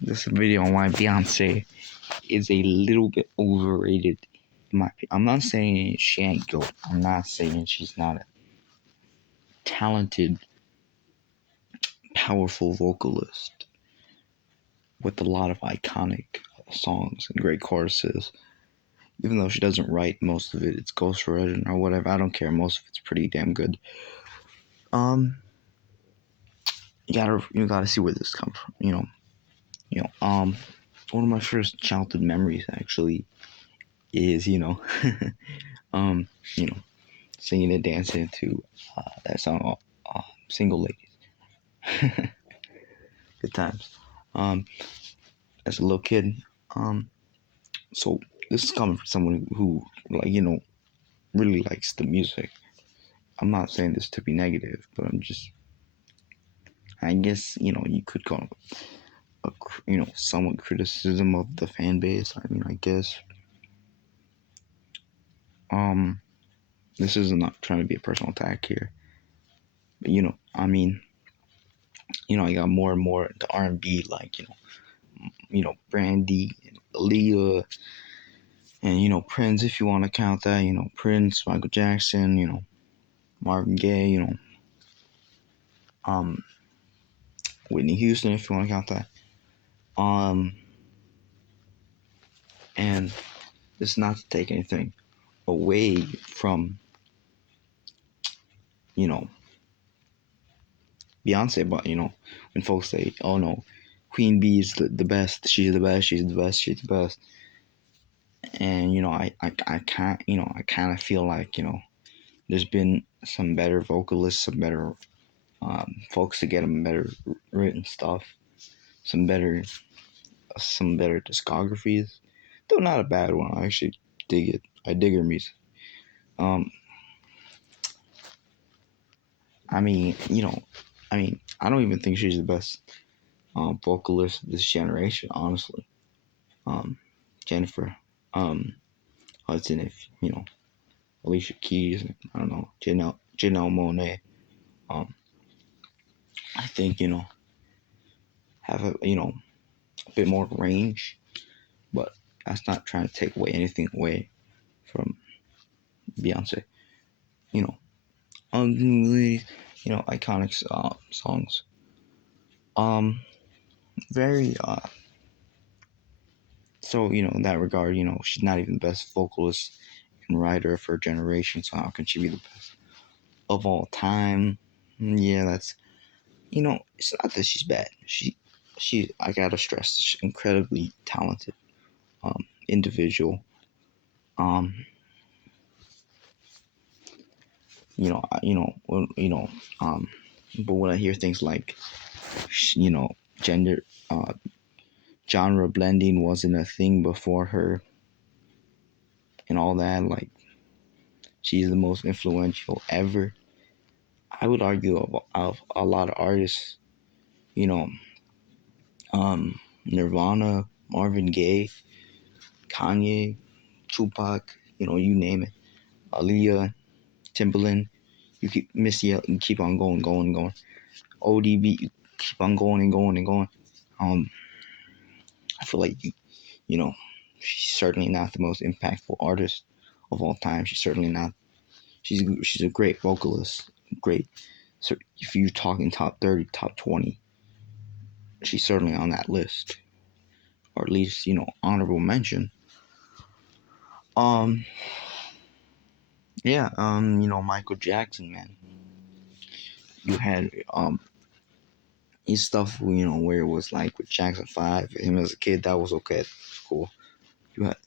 This video on why Beyonce is a little bit overrated. I'm not saying she ain't good. I'm not saying she's not a talented, powerful vocalist with a lot of iconic songs and great choruses. Even though she doesn't write most of it, it's ghostwritten or whatever. I don't care. Most of it's pretty damn good. Um, you gotta see where this comes from. One of my first childhood memories actually is um, you know, singing and dancing to that song, "Single Ladies." Good times. Um, as a little kid, um, so this is coming from someone who really likes the music. I'm not saying this to be negative, but I guess you could call it somewhat criticism of the fan base. I mean, I guess um, this is not trying to be a personal attack here, but I mean, I got more and more into R&B, like Brandy, Aaliyah, and Prince, if you want to count that. Prince, Michael Jackson, Marvin Gaye, um, Whitney Houston, if you want to count that. And it's not to take anything away from Beyonce, but when folks say, "Oh no, Queen Bee is the best. She's the best. She's the best. She's the best," and I can't, I kind of feel like there's been some better vocalists, some better folks to get them better written stuff, some better discographies. Though not a bad one. I actually dig it. I dig her music. Um, I mean, I don't even think she's the best vocalist of this generation, honestly. Jennifer Hudson, if Alicia Keys, I don't know, Janelle Monáe. I think have a bit more range, but that's not trying to take anything away from Beyonce. You know, iconic songs. Very So in that regard, she's not even the best vocalist and writer of her generation. So how can she be the best of all time? Yeah, that's it's not that she's bad. I gotta stress, she's incredibly talented individual. Um, um, but when I hear things like, gender, genre blending wasn't a thing before her and all that, like she's the most influential ever. I would argue of a lot of artists, you know, Nirvana, Marvin Gaye, Kanye, Tupac, you name it, Aaliyah, Timbaland. You keep Missy, you keep on going. ODB, you keep on going and going and going. I feel like she's certainly not the most impactful artist of all time. She's certainly not. She's a great vocalist, great. So if you're talking top 30, top 20, she's certainly on that list, or at least honorable mention. Um, yeah. Michael Jackson, man. You had his stuff, where it was like with Jackson 5, him as a kid, that was okay. That was cool.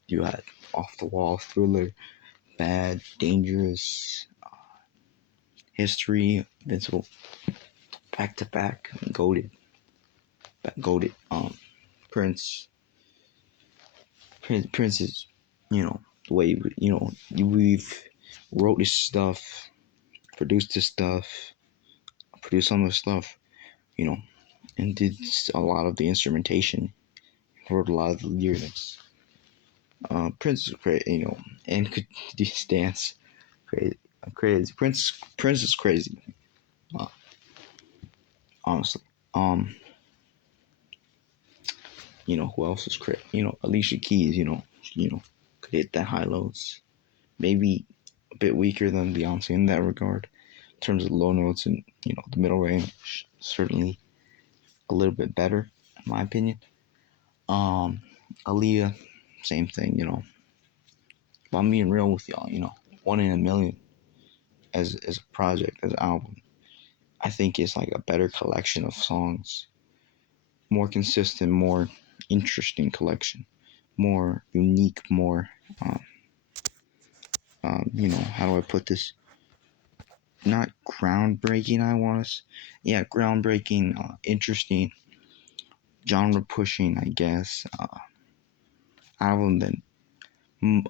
You had Off the Wall, Thriller, Bad, Dangerous, History, Invincible, back to back, goaded. Prince, Prince is, the way we've wrote this stuff, produced this stuff, produced some of the stuff, you know, and did a lot of the instrumentation, wrote a lot of the lyrics. Prince is great, and could dance crazy. Prince is crazy, uh, honestly. Um, Who else was crit? Alicia Keys. Could hit that high lows. Maybe a bit weaker than Beyonce in that regard, in terms of low notes and the middle range. Certainly a little bit better, in my opinion. Um, Aaliyah, same thing. If I'm being real with y'all, one in a million as a project, as an album. I think it's like a better collection of songs, more consistent, more interesting collection, more unique, more how do I put this? Not groundbreaking. Yeah, groundbreaking, interesting, genre pushing, I guess. Album than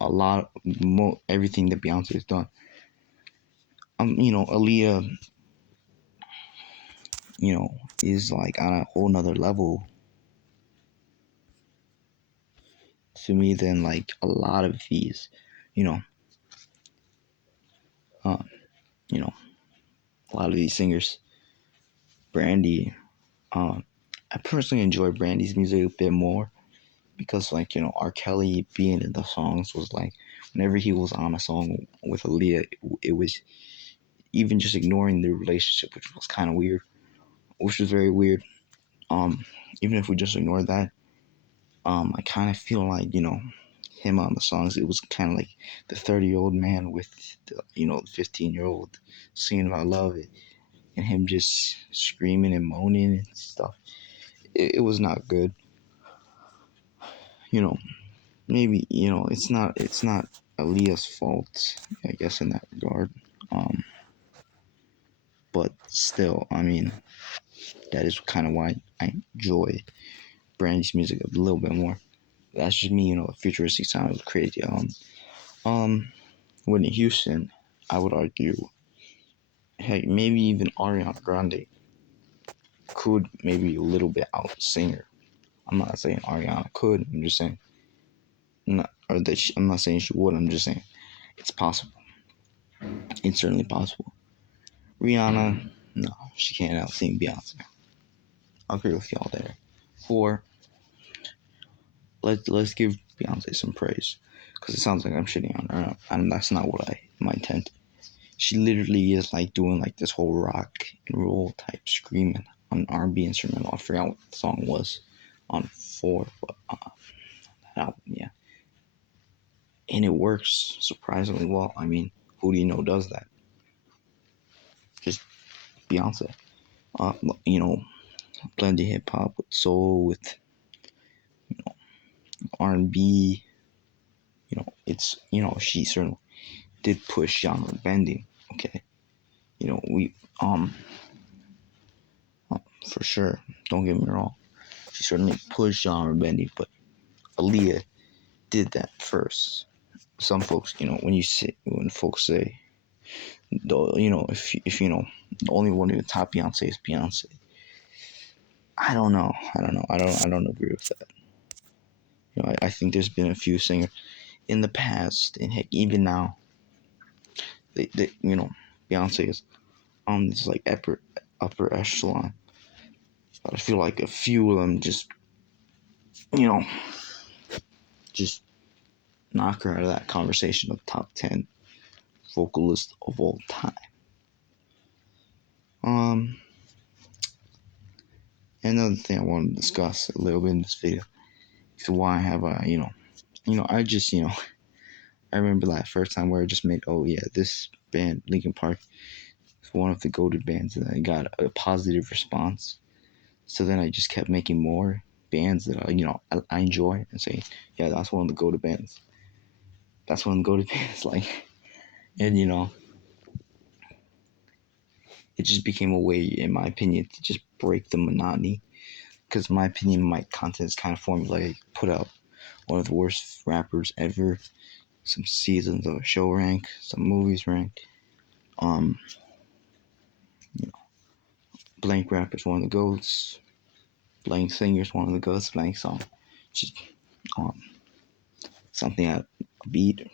a lot, everything that Beyonce has done. Aaliyah, is like on a whole nother level to me than like a lot of these, you know, uh, you know, a lot of these singers. Brandy, I personally enjoy Brandy's music a bit more because, like, R. Kelly being in the songs was like, whenever he was on a song with Aaliyah, it was even just ignoring the relationship, which was kind of weird, which was very weird. Um, Even if we just ignore that, I kind of feel like, him on the songs, it was kind of like the 30-year-old man with the, 15-year-old singing about love, and him just screaming and moaning and stuff. It was not good. You know, Maybe, it's not Aaliyah's fault, I guess, in that regard. Um, but still, I mean, that is kind of why I enjoy Brandy's music a little bit more. That's just me, futuristic sound was crazy. Um, Whitney Houston, I would argue, heck, maybe even Ariana Grande could maybe a little bit out sing her. I'm not saying Ariana could. I'm just saying, I'm not saying she would. I'm just saying it's possible. It's certainly possible. Rihanna, no, she can't out sing Beyonce. I'll agree with y'all there. 4, let's give Beyonce some praise, because it sounds like I'm shitting on her, and that's not what my intent. She literally is like doing like this whole rock and roll type screaming on R&B instrumental. I forgot what the song was on 4, but that album, yeah, and it works surprisingly well. I mean, who do you know does that? Just Beyonce. Uh, you know, blending hip hop with soul with R&B. It's she certainly did push genre bending. Okay, we for sure. Don't get me wrong. She certainly pushed genre bending, but Aaliyah did that first. Some folks, when folks say, if the only one who top Beyonce is Beyonce. I don't know. I don't agree with that. I think there's been a few singers in the past, and heck, even now, Beyonce is on this like upper echelon. But I feel like a few of them you know, just knock her out of that conversation of top 10 vocalists of all time. Um, Another thing I want to discuss a little bit in this video is why I have I just, I remember that first time where I just made, oh yeah, this band, Linkin Park, is one of the goated bands, and I got a positive response. So then I just kept making more bands that I enjoy and say, yeah, that's one of the go-to bands. That's one of the go-to bands. Like, and it just became a way, in my opinion, to just break the monotony. Because in my opinion, my content is kind of formulaic. Put out one of the worst rappers ever. Some seasons of a show rank, some movies rank. Um, Blank rapper's one of the goats. Blank singer's one of the goats. Blank song, just um, something out of a beat.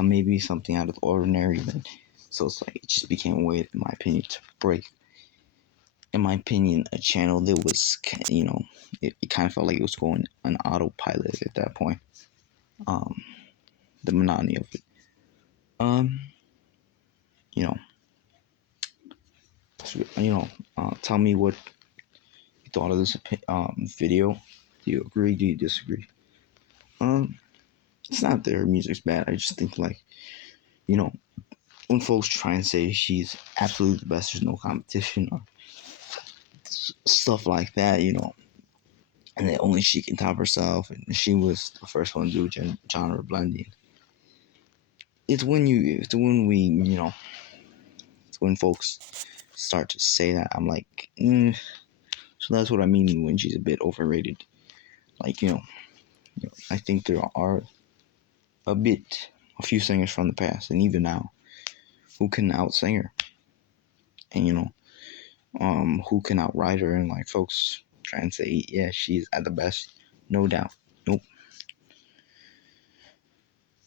Maybe something out of the ordinary. So it's like it just became a way, in my opinion, to break in my opinion, a channel that was, it kind of felt like it was going on autopilot at that point. The monotony of it. Um, you know, tell me what you thought of this video. Do you agree? Do you disagree? Um, it's not that her music's bad. I just think like, you know, when folks try and say she's absolutely the best, there's no competition or stuff like that, and that only she can top herself, and she was the first one to do genre blending. It's when we, it's when folks start to say that I'm like, so that's what I mean when she's a bit overrated. Like, I think there are a few singers from the past, and even now, who can outsing her, and who can outride her, and like folks try and say, yeah, she's at the best, no doubt. Nope.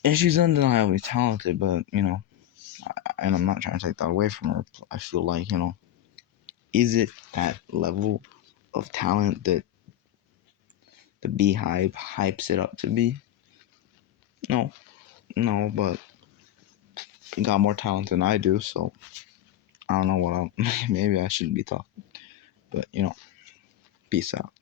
And she's undeniably talented, but and I'm not trying to take that away from her. I feel like is it that level of talent that the Beehive hypes it up to be? No, no, but he got more talent than I do, so I don't know what maybe I shouldn't be talking. But peace out.